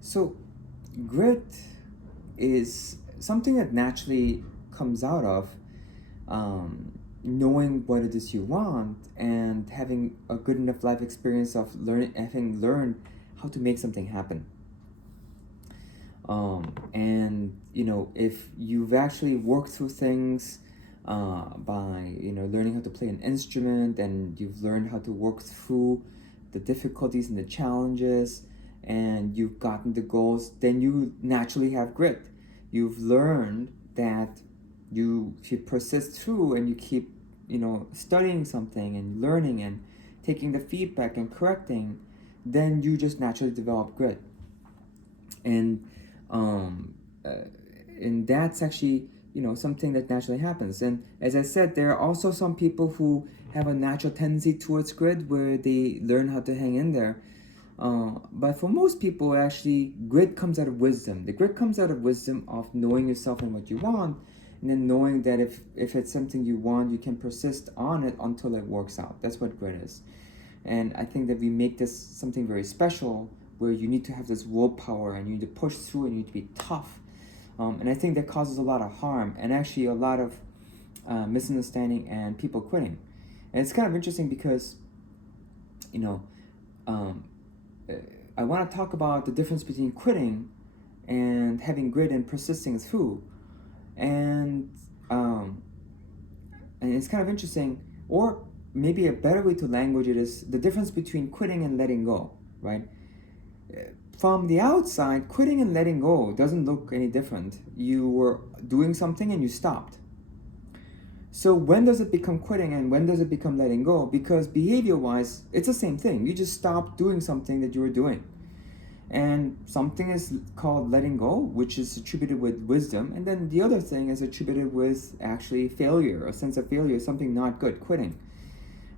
So, grit is something that naturally comes out of knowing what it is you want and having a good enough life experience of having learned how to make something happen. And if you've actually worked through things by learning how to play an instrument, and you've learned how to work through the difficulties and the challenges, and you've gotten the goals, then you naturally have grit. You've learned that if you persist through and you keep studying something and learning and taking the feedback and correcting, then you just naturally develop grit. And um, uh, and that's actually something that naturally happens. And as I said, there are also some people who have a natural tendency towards grit where they learn how to hang in there. But for most people, actually, grit comes out of wisdom. The grit comes out of wisdom of knowing yourself and what you want, and then knowing that if it's something you want, you can persist on it until it works out. That's what grit is. And I think that we make this something very special, where you need to have this willpower and you need to push through and you need to be tough. And I think that causes a lot of harm and actually a lot of misunderstanding and people quitting. And it's kind of interesting because, you know, um, I want to talk about the difference between quitting and having grit and persisting through. And um, and it's kind of interesting, or maybe a better way to language it is the difference between quitting and letting go, right? From the outside, quitting and letting go doesn't look any different. You were doing something and you stopped. So when does it become quitting and when does it become letting go? Because behavior-wise, it's the same thing. You just stopped doing something that you were doing. And something is called letting go, which is attributed with wisdom. And then the other thing is attributed with actually failure, a sense of failure, something not good, quitting.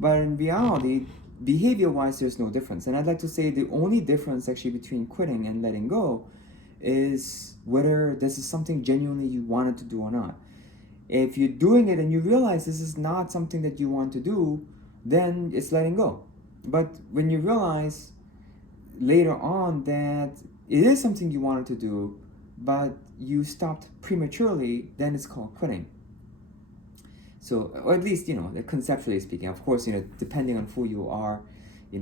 But in reality, behavior-wise, there's no difference. And I'd like to say the only difference actually between quitting and letting go is whether this is something genuinely you wanted to do or not. If you're doing it and you realize this is not something that you want to do, then it's letting go. But when you realize later on that it is something you wanted to do, but you stopped prematurely, then it's called quitting. So, or at least conceptually speaking. Of course, depending on who you are, you're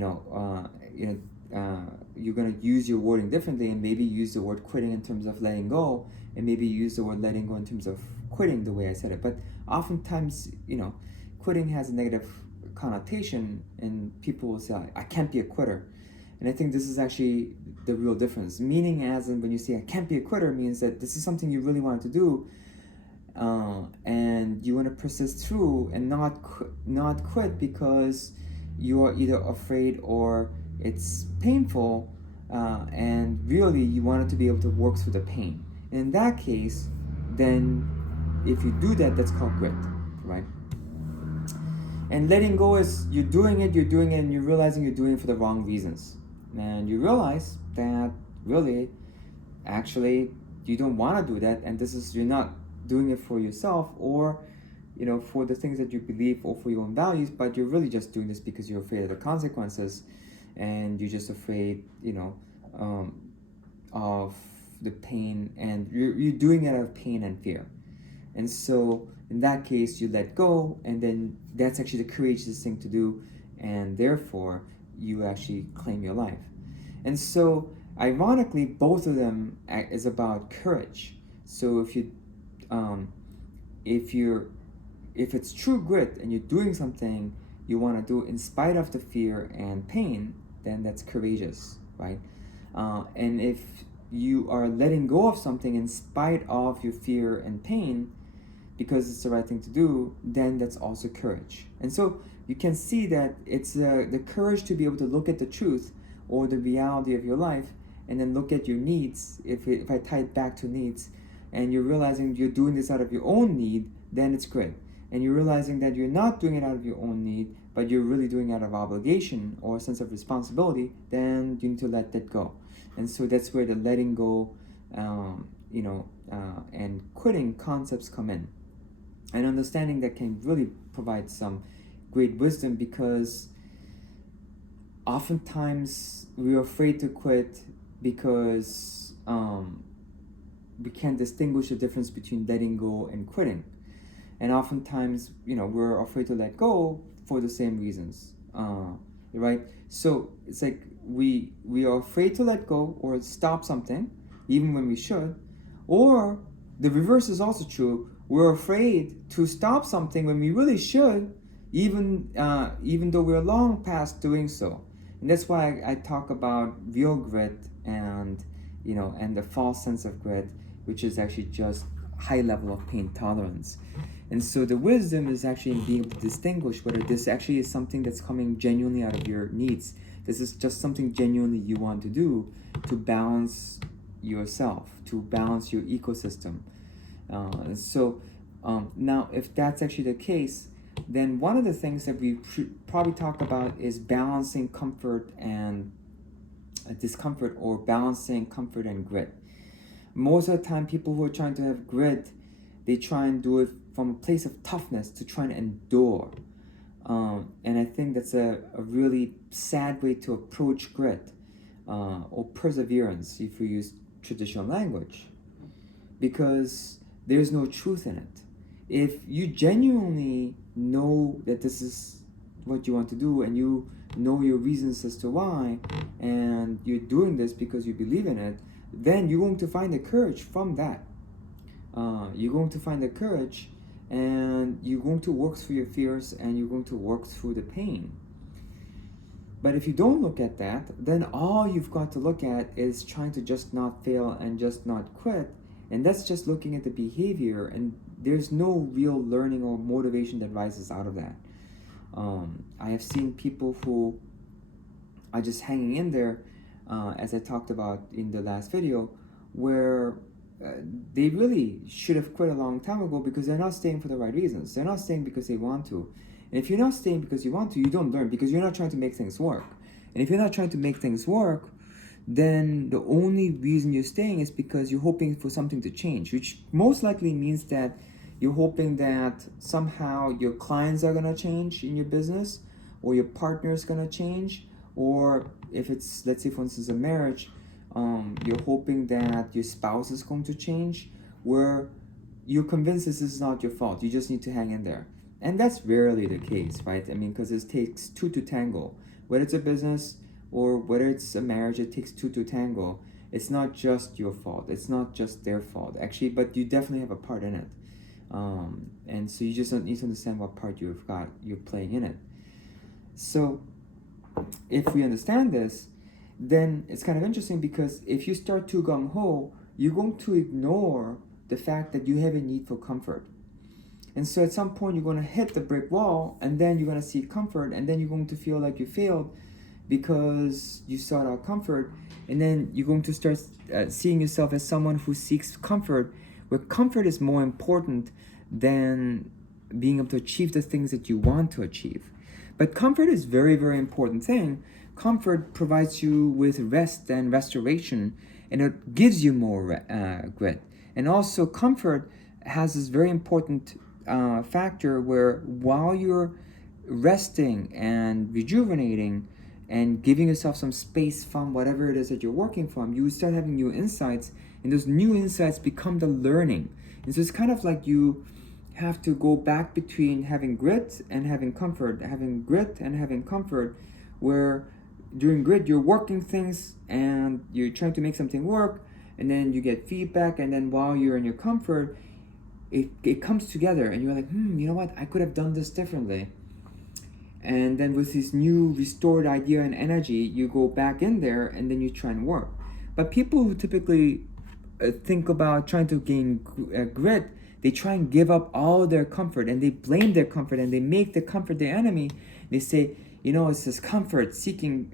gonna use your wording differently, and maybe use the word quitting in terms of letting go, and maybe use the word letting go in terms of quitting the way I said it. But oftentimes, quitting has a negative connotation, and people will say, "I can't be a quitter." And I think this is actually the real difference. Meaning, as in when you say "I can't be a quitter," means that this is something you really wanted to do, and you want to persist through and not quit because you are either afraid or it's painful, and really you wanted to be able to work through the pain. And in that case, then if you do that, that's called grit, right? And letting go is you're doing it, and you're realizing you're doing it for the wrong reasons. And you realize that really, actually, you don't want to do that, and you're not doing it for yourself or for the things that you believe or for your own values, but you're really just doing this because you're afraid of the consequences, and you're just afraid of the pain, and you're doing it out of pain and fear. And so in that case, you let go, and then that's actually the courageous thing to do, and therefore you actually claim your life. And so ironically, both of them is about courage. So if it's true grit and you're doing something you want to do in spite of the fear and pain, then that's courageous, right? And if you are letting go of something in spite of your fear and pain because it's the right thing to do, then that's also courage. And so you can see that it's the courage to be able to look at the truth or the reality of your life, and then look at your needs. If I tie it back to needs, and you're realizing you're doing this out of your own need, then it's grit. And you're realizing that you're not doing it out of your own need, but you're really doing it out of obligation or a sense of responsibility, then you need to let that go. And so that's where the letting go, and quitting concepts come in. And understanding that can really provide some great wisdom, because oftentimes we're afraid to quit because we can't distinguish the difference between letting go and quitting. And oftentimes, we're afraid to let go for the same reasons, right? So it's like we are afraid to let go or stop something, even when we should. Or the reverse is also true. We're afraid to stop something when we really should, even though we're long past doing so. And that's why I talk about real grit and and the false sense of grit, which is actually just high level of pain tolerance. And so the wisdom is actually in being able to distinguish whether this actually is something that's coming genuinely out of your needs. This is just something genuinely you want to do to balance yourself, to balance your ecosystem. Now, if that's actually the case, then one of the things that we probably talk about is balancing comfort and discomfort, or balancing comfort and grit. Most of the time, people who are trying to have grit, they try and do it from a place of toughness to try and endure. And I think that's a really sad way to approach grit, or perseverance, if we use traditional language, because there's no truth in it. If you genuinely know that this is what you want to do, and you know your reasons as to why, and you're doing this because you believe in it, then you're going to find the courage from that. You're going to find the courage, and you're going to work through your fears, and you're going to work through the pain. But if you don't look at that, then all you've got to look at is trying to just not fail and just not quit. And that's just looking at the behavior, and there's no real learning or motivation that rises out of that. I have seen people who are just hanging in there, as I talked about in the last video, where they really should have quit a long time ago because they're not staying for the right reasons. They're not staying because they want to. And if you're not staying because you want to, you don't learn, because you're not trying to make things work. And if you're not trying to make things work, then the only reason you're staying is because you're hoping for something to change, which most likely means that you're hoping that somehow your clients are going to change in your business, or your partner is going to change, or if it's, let's say for instance, a marriage, you're hoping that your spouse is going to change, where you're convinced this is not your fault. You just need to hang in there. And that's rarely the case, right? I mean, because it takes two to tango. Whether it's a business or whether it's a marriage, it takes two to tango. It's not just your fault. It's not just their fault, actually, but you definitely have a part in it. And so you just don't need to understand what part you're playing in it. So if we understand this, then it's kind of interesting, because if you start too gung-ho, you're going to ignore the fact that you have a need for comfort. And so at some point you're going to hit the brick wall, and then you're going to seek comfort, and then you're going to feel like you failed because you sought out comfort, and then you're going to start seeing yourself as someone who seeks comfort, where comfort is more important than being able to achieve the things that you want to achieve. But comfort is very, very important thing. Comfort provides you with rest and restoration, and it gives you more grit. And also comfort has this very important factor where while you're resting and rejuvenating and giving yourself some space from whatever it is that you're working from, you start having new insights, and those new insights become the learning. And so it's kind of like you have to go back between having grit and having comfort, where during grit you're working things and you're trying to make something work, and then you get feedback, and then while you're in your comfort, it comes together, and you're like, you know what, I could have done this differently. And then with this new restored idea and energy, you go back in there, and then you try and work. But people who typically think about trying to gain grit, they try and give up all their comfort, and they blame their comfort, and they make the comfort their enemy. They say, it's this comfort seeking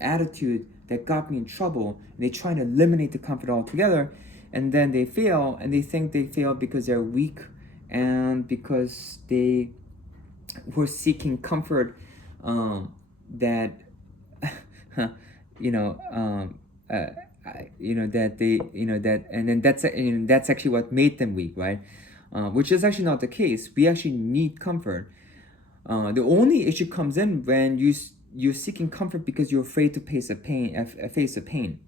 attitude that got me in trouble, and they try to eliminate the comfort altogether, and then they fail, and they think they failed because they're weak, and because they were seeking comfort that that's actually what made them weak, right? Which is actually not the case. We actually need comfort. The only issue comes in when you're seeking comfort because you're afraid to face the pain.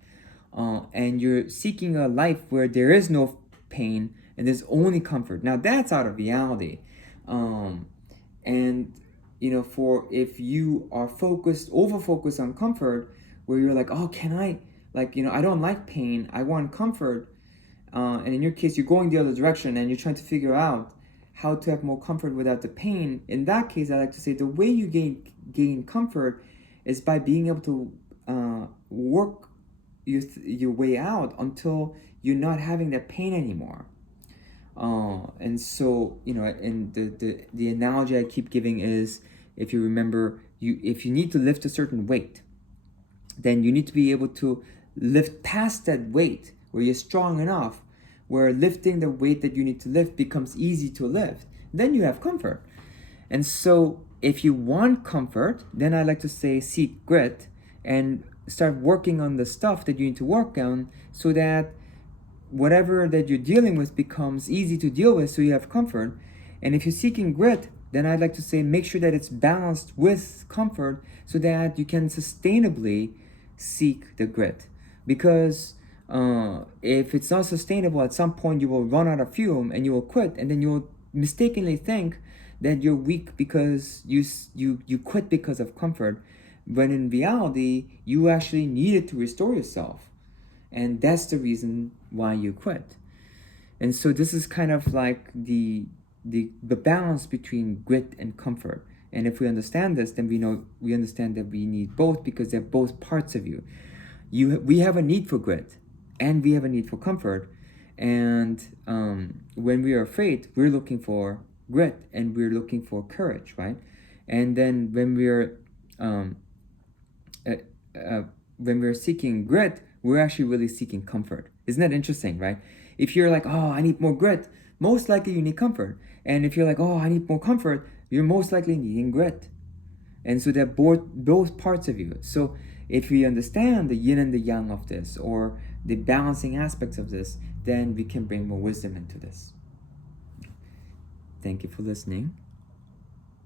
and you're seeking a life where there is no pain and there's only comfort. Now that's out of reality. And for if you are over focused on comfort, where you're like, oh, can I, I don't like pain, I want comfort. And in your case, you're going the other direction and you're trying to figure out how to have more comfort without the pain. In that case, I like to say the way you gain comfort is by being able to work your way out until you're not having that pain anymore. And so, and the analogy I keep giving is, if you remember, if you need to lift a certain weight, then you need to be able to lift past that weight where you're strong enough, where lifting the weight that you need to lift becomes easy to lift. Then you have comfort. And so if you want comfort, then I like to say seek grit and start working on the stuff that you need to work on, so that whatever that you're dealing with becomes easy to deal with, so you have comfort. And if you're seeking grit, then I'd like to say make sure that it's balanced with comfort, so that you can sustainably seek the grit. Because if it's not sustainable, at some point you will run out of fuel and you will quit, and then you'll mistakenly think that you're weak because you quit because of comfort, when in reality you actually needed to restore yourself, and that's the reason why you quit. And so this is kind of like the balance between grit and comfort. And if we understand this, then we understand that we need both, because they're both parts of you. We have a need for grit and we have a need for comfort. And when we are afraid, we're looking for grit and we're looking for courage, right? And then when we're seeking grit, we're actually really seeking comfort. Isn't that interesting, right? If you're like, oh, I need more grit, most likely you need comfort. And if you're like, oh, I need more comfort, you're most likely needing grit. And so they're both parts of you. So if we understand the yin and the yang of this, or the balancing aspects of this, then we can bring more wisdom into this. Thank you for listening.